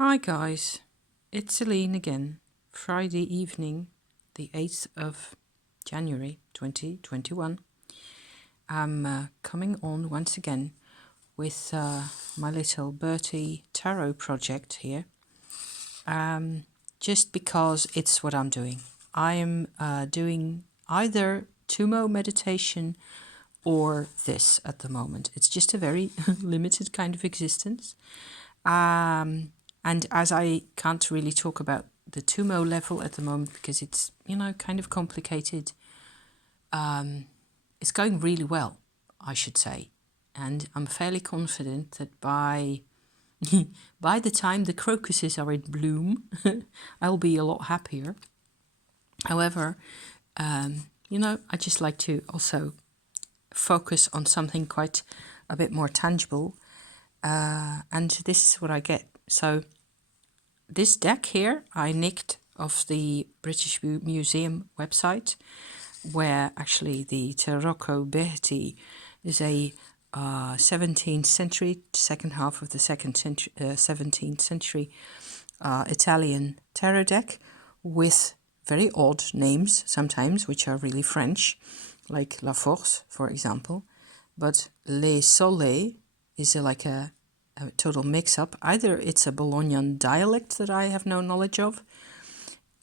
Hi guys, it's Celine again. Friday evening, the 8th of January 2021. I'm coming on once again with my little Berti Tarot project here. Just because it's what I'm doing. I am doing either Tumo meditation or this at the moment. It's just a very limited kind of existence. And as I can't really talk about the Tumo level at the moment because it's, kind of complicated, it's going really well, I should say. And I'm fairly confident that by by the time the crocuses are in bloom, I'll be a lot happier. However, I just like to also focus on something quite a bit more tangible. And this is what I get. So this deck here I nicked off the British Museum website, where actually the Tarocco Berti is a 17th century, second half of the 17th century Italian tarot deck with very odd names sometimes, which are really French, like La Force, for example. But Les Soleils is like a total mix-up. Either it's a Bolognan dialect that I have no knowledge of,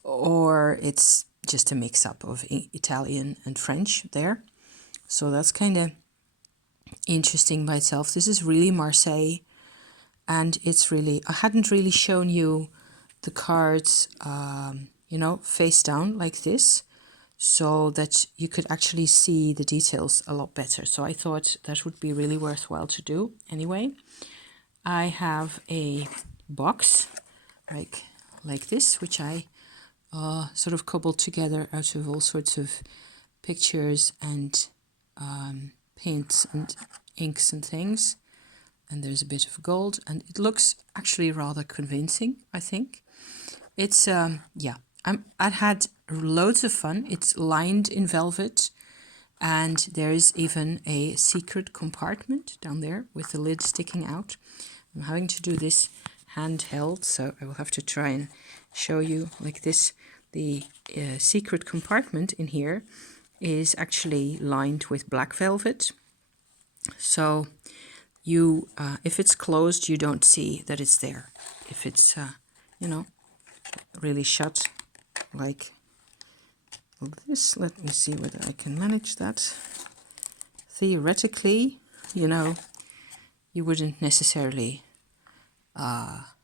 or it's just a mix-up of Italian and French there. So that's kind of interesting by itself. This is really Marseille, and it's really, I hadn't really shown you the cards, face down like this, so that you could actually see the details a lot better. So I thought that would be really worthwhile to do anyway. I have a box like this, which I sort of cobbled together out of all sorts of pictures and paints and inks and things. And there's a bit of gold, and it looks actually rather convincing, I think. It's I had loads of fun. It's lined in velvet, and there is even a secret compartment down there with the lid sticking out. I'm having to do this handheld, so I will have to try and show you like this. The secret compartment in here is actually lined with black velvet. So you, if it's closed, you don't see that it's there. If it's, really shut like this, let me see whether I can manage that. Theoretically, you wouldn't necessarily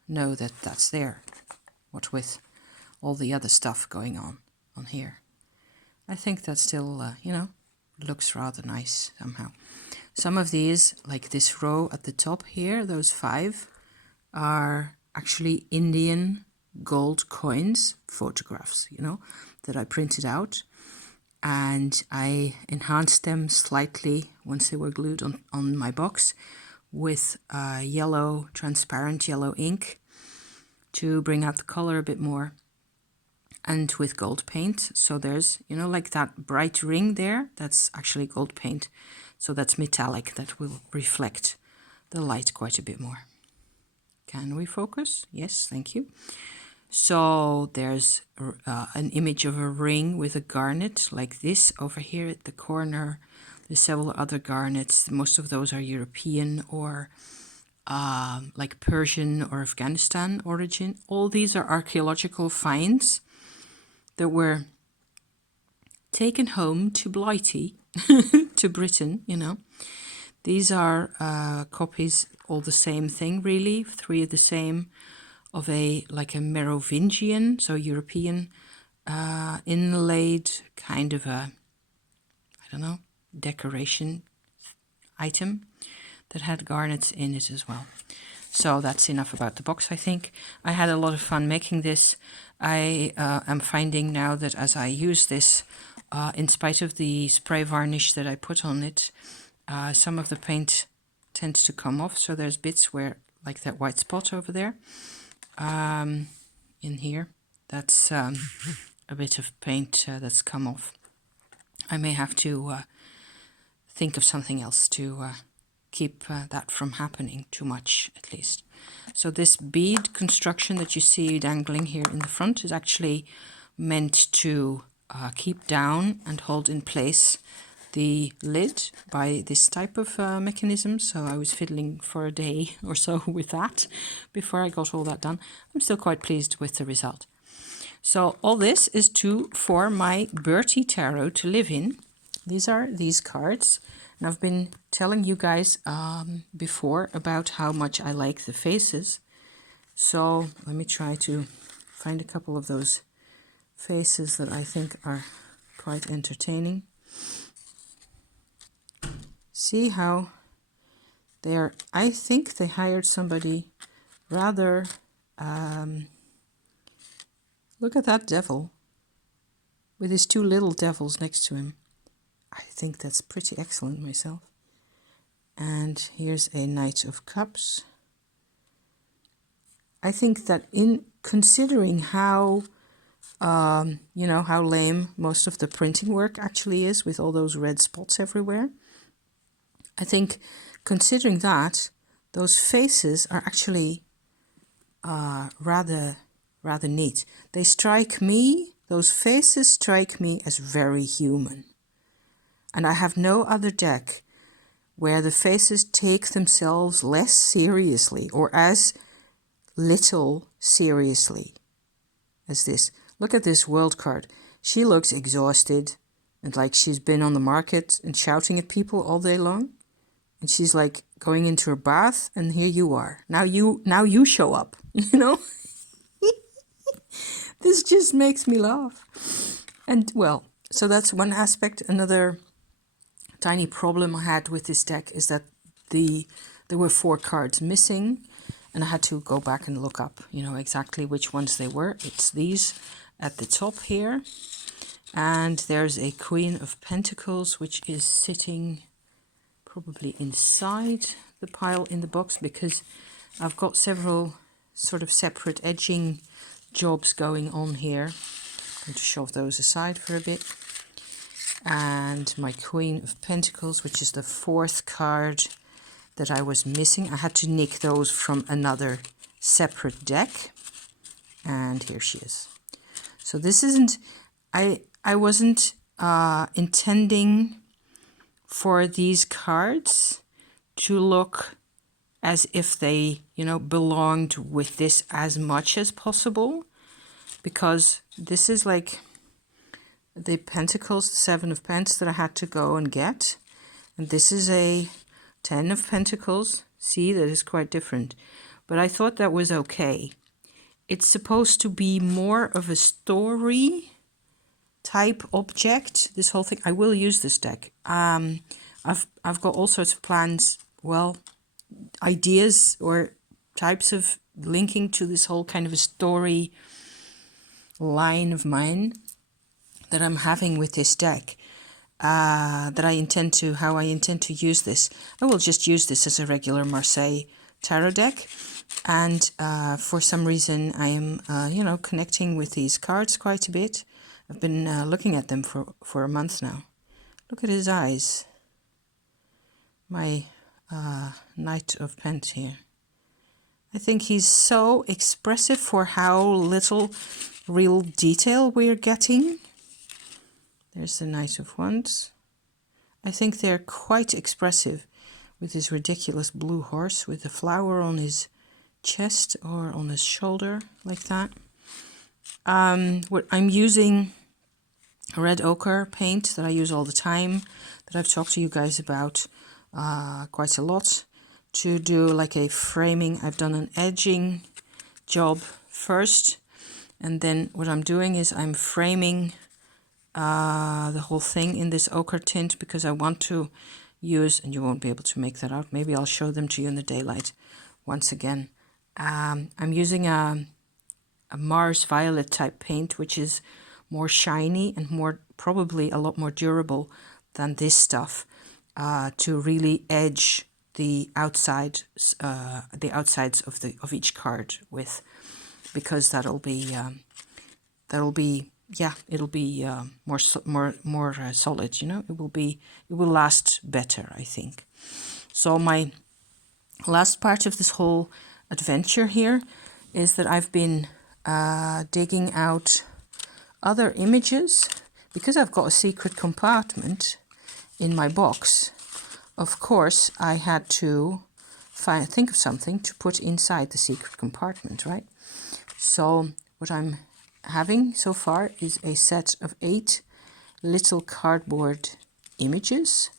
know that that's there, what with all the other stuff going on here. I think that still, looks rather nice somehow. Some of these, like this row at the top here, those 5, are actually Indian gold coins, photographs, that I printed out. And I enhanced them slightly once they were glued on my box with yellow, transparent yellow ink to bring out the color a bit more, and with gold paint. So there's, like that bright ring there, that's actually gold paint. So that's metallic, that will reflect the light quite a bit more. Can we focus? Yes, thank you. So there's an image of a ring with a garnet like this over here at the corner. There's several other garnets. Most of those are European or like Persian or Afghanistan origin. All these are archaeological finds that were taken home to Blighty, to Britain, These are copies, all the same thing really, 3 of the same, of a Merovingian, so European inlaid kind of a, decoration item that had garnets in it as well. So that's enough about the box, I think. I had a lot of fun making this. I am finding now that as I use this, in spite of the spray varnish that I put on it, some of the paint tends to come off. So there's bits where, like that white spot over there, in here, that's a bit of paint that's come off. I may have to think of something else to keep that from happening too much, at least. So this bead construction that you see dangling here in the front is actually meant to keep down and hold in place the lid by this type of mechanism. So I was fiddling for a day or so with that before I got all that done. I'm still quite pleased with the result. So all this is for my Berti Tarot to live in. These are these cards. And I've been telling you guys before about how much I like the faces. So let me try to find a couple of those faces that I think are quite entertaining. See how they're, I think they hired somebody rather, look at that devil with his two little devils next to him. I think that's pretty excellent myself. And here's a Knight of Cups. I think that in considering how, you know, how lame most of the printing work actually is with all those red spots everywhere, I think considering that, those faces are actually rather neat. They strike me, those faces strike me as very human. And I have no other deck where the faces take themselves less seriously or as little seriously as this. Look at this World card. She looks exhausted and like she's been on the market and shouting at people all day long. And she's like going into her bath, and here you are. Now you show up, you know? This just makes me laugh. And well, so that's one aspect. Another tiny problem I had with this deck is that there were 4 cards missing, and I had to go back and look up, you know, exactly which ones they were. It's these at the top here. And there's a Queen of Pentacles, which is sitting probably inside the pile in the box, because I've got several sort of separate edging jobs going on here. I'm going to shove those aside for a bit. And my Queen of Pentacles, which is the 4th card that I was missing. I had to nick those from another separate deck. And here she is. So this isn't, I wasn't intending for these cards to look as if they, you know, belonged with this as much as possible, because this is like the Pentacles, the 7 of Pentacles that I had to go and get, and this is a 10 of Pentacles. See, that is quite different, but I thought that was okay. It's supposed to be more of a story type object, this whole thing. I will use this deck. I've got all sorts of plans, well, ideas or types of linking to this whole kind of a story line of mine that I'm having with this deck, how I intend to use this. I will just use this as a regular Marseille tarot deck, and for some reason I am, you know, connecting with these cards quite a bit. I've been looking at them for a month now. Look at his eyes. My Knight of Pentacles here. I think he's so expressive for how little real detail we're getting. There's the Knight of Wands. I think they're quite expressive with this ridiculous blue horse with a flower on his chest or on his shoulder like that. What I'm using red ochre paint that I use all the time, that I've talked to you guys about quite a lot, to do like a framing. I've done an edging job first, and then what I'm doing is I'm framing the whole thing in this ochre tint, because I want to use, and you won't be able to make that out, maybe I'll show them to you in the daylight once again. I'm using a Mars Violet type paint, which is more shiny and more, probably a lot more durable than this stuff, to really edge the outsides of each card with, because that'll be yeah, it'll be more solid, you know. It will last better, I think. So my last part of this whole adventure here is that I've been digging out other images because I've got a secret compartment in my box. Of course, I had to think of something to put inside the secret compartment, right? So what I'm having so far is a set of 8 little cardboard images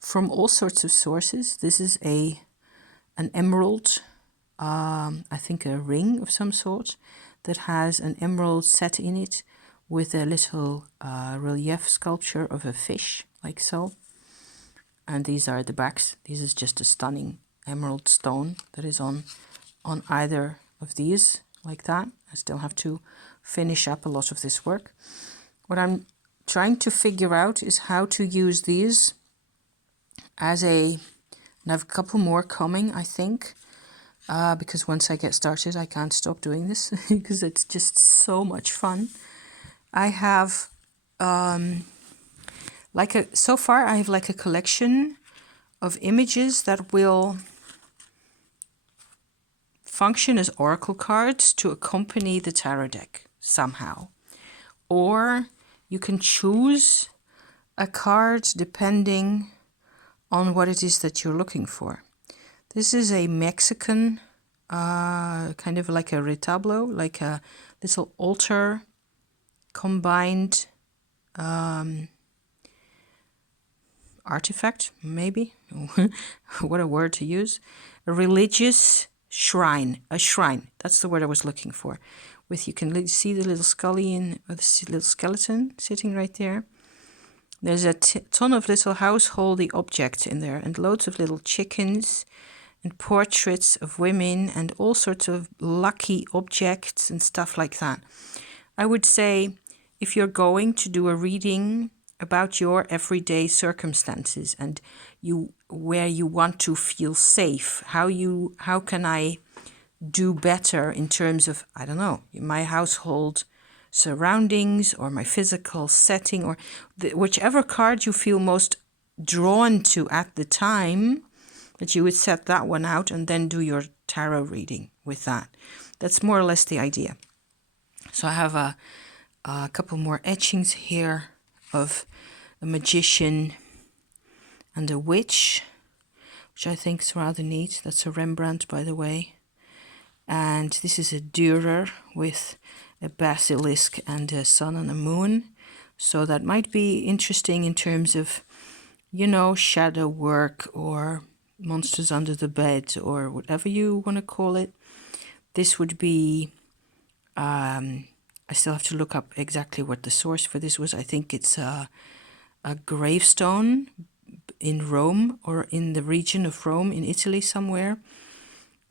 from all sorts of sources. This is an emerald, I think a ring of some sort that has an emerald set in it with a little relief sculpture of a fish, like so. And these are the backs. This is just a stunning emerald stone that is on either of these, like that. I still have to finish up a lot of this work. What I'm trying to figure out is how to use these as and I have a couple more coming, I think, because once I get started, I can't stop doing this because it's just so much fun. I have so far I have like a collection of images that will function as oracle cards to accompany the tarot deck somehow. Or you can choose a card depending on what it is that you're looking for. This is a Mexican, kind of like a retablo, like a little altar combined artifact, maybe. What a word to use. A religious shrine, a shrine. That's the word I was looking for. You can see the little scullion, or the little skeleton sitting right there. There's a ton of little householdy objects in there, and loads of little chickens, and portraits of women, and all sorts of lucky objects and stuff like that. I would say if you're going to do a reading about your everyday circumstances and where you want to feel safe, how can I do better in terms of, I don't know, my household surroundings or my physical setting, or whichever card you feel most drawn to at the time, that you would set that one out and then do your tarot reading with that. That's more or less the idea. So I have a couple more etchings here of a magician and a witch, which I think is rather neat. That's a Rembrandt, by the way. And this is a Dürer with a basilisk and a sun and a moon. So that might be interesting in terms of, shadow work or monsters under the bed or whatever you want to call it. This would be, I still have to look up exactly what the source for this was. I think it's a gravestone in Rome, or in the region of Rome in Italy somewhere.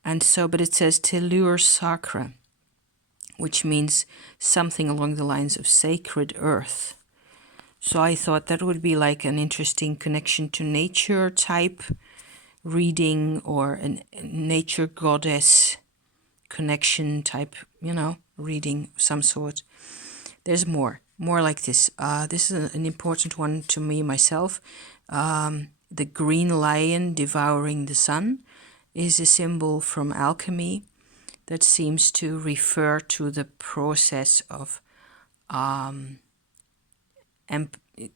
And so, but it says Tellure Sacra, which means something along the lines of sacred earth. So I thought that would be like an interesting connection to nature type reading, or a nature goddess connection type, reading of some sort. There's more like this. This is an important one to me myself. The green lion devouring the sun is a symbol from alchemy that seems to refer to the process of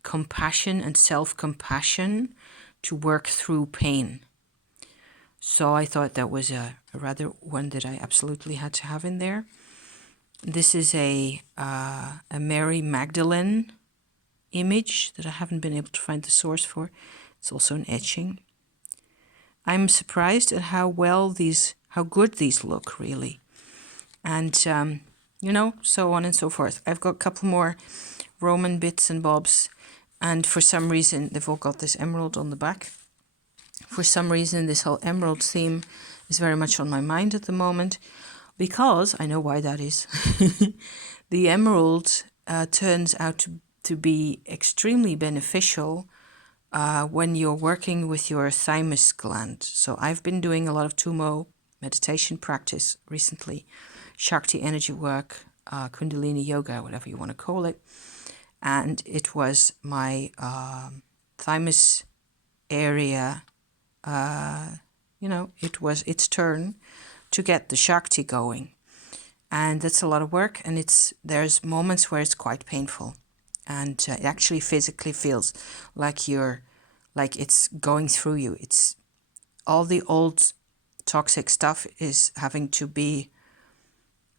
compassion and self-compassion to work through pain. So I thought that was a rather one that I absolutely had to have in there. This is a Mary Magdalene image that I haven't been able to find the source for. It's also an etching. I'm surprised at how good these look, really. And, so on and so forth. I've got a couple more Roman bits and bobs, and for some reason, they've all got this emerald on the back. For some reason, this whole emerald theme is very much on my mind at the moment, because I know why that is. The emerald turns out to be extremely beneficial when you're working with your thymus gland. So I've been doing a lot of Tumo meditation practice recently, Shakti energy work, Kundalini yoga, whatever you want to call it. And it was my thymus area you know, it was its turn to get the Shakti going. And that's a lot of work, and there's moments where it's quite painful. And it actually physically feels like it's going through you. It's all the old toxic stuff is having to be,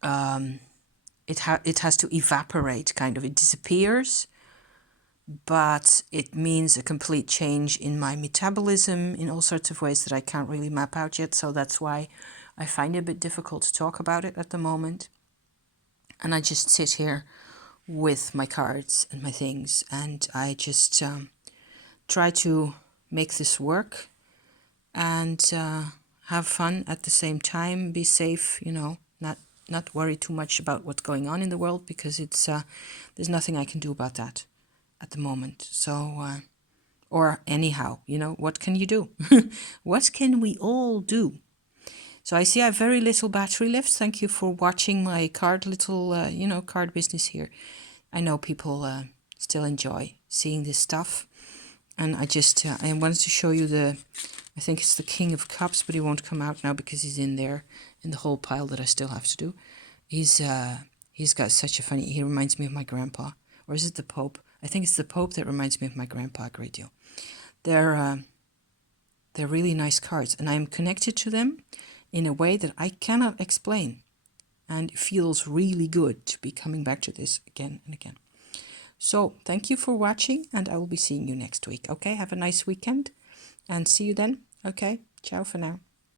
it has to evaporate, kind of. It disappears, but it means a complete change in my metabolism in all sorts of ways that I can't really map out yet. So that's why I find it a bit difficult to talk about it at the moment. And I just sit here with my cards and my things, and I just try to make this work and have fun at the same time, be safe, you know, not worry too much about what's going on in the world, because it's there's nothing I can do about that at the moment. So or anyhow, you know, what can you do? What can we all do? So I see I have very little battery left. Thank you for watching my card you know, card business here. I know people still enjoy seeing this stuff. And I just, I wanted to show you I think it's the King of Cups, but he won't come out now because he's in there in the whole pile that I still have to do. He's got such a he reminds me of my grandpa. Or is it the Pope? I think it's the Pope that reminds me of my grandpa a great deal. They're really nice cards, and I'm connected to them in a way that I cannot explain. And it feels really good to be coming back to this again and again. So thank you for watching, and I will be seeing you next week. Okay, have a nice weekend, and see you then. Okay, ciao for now.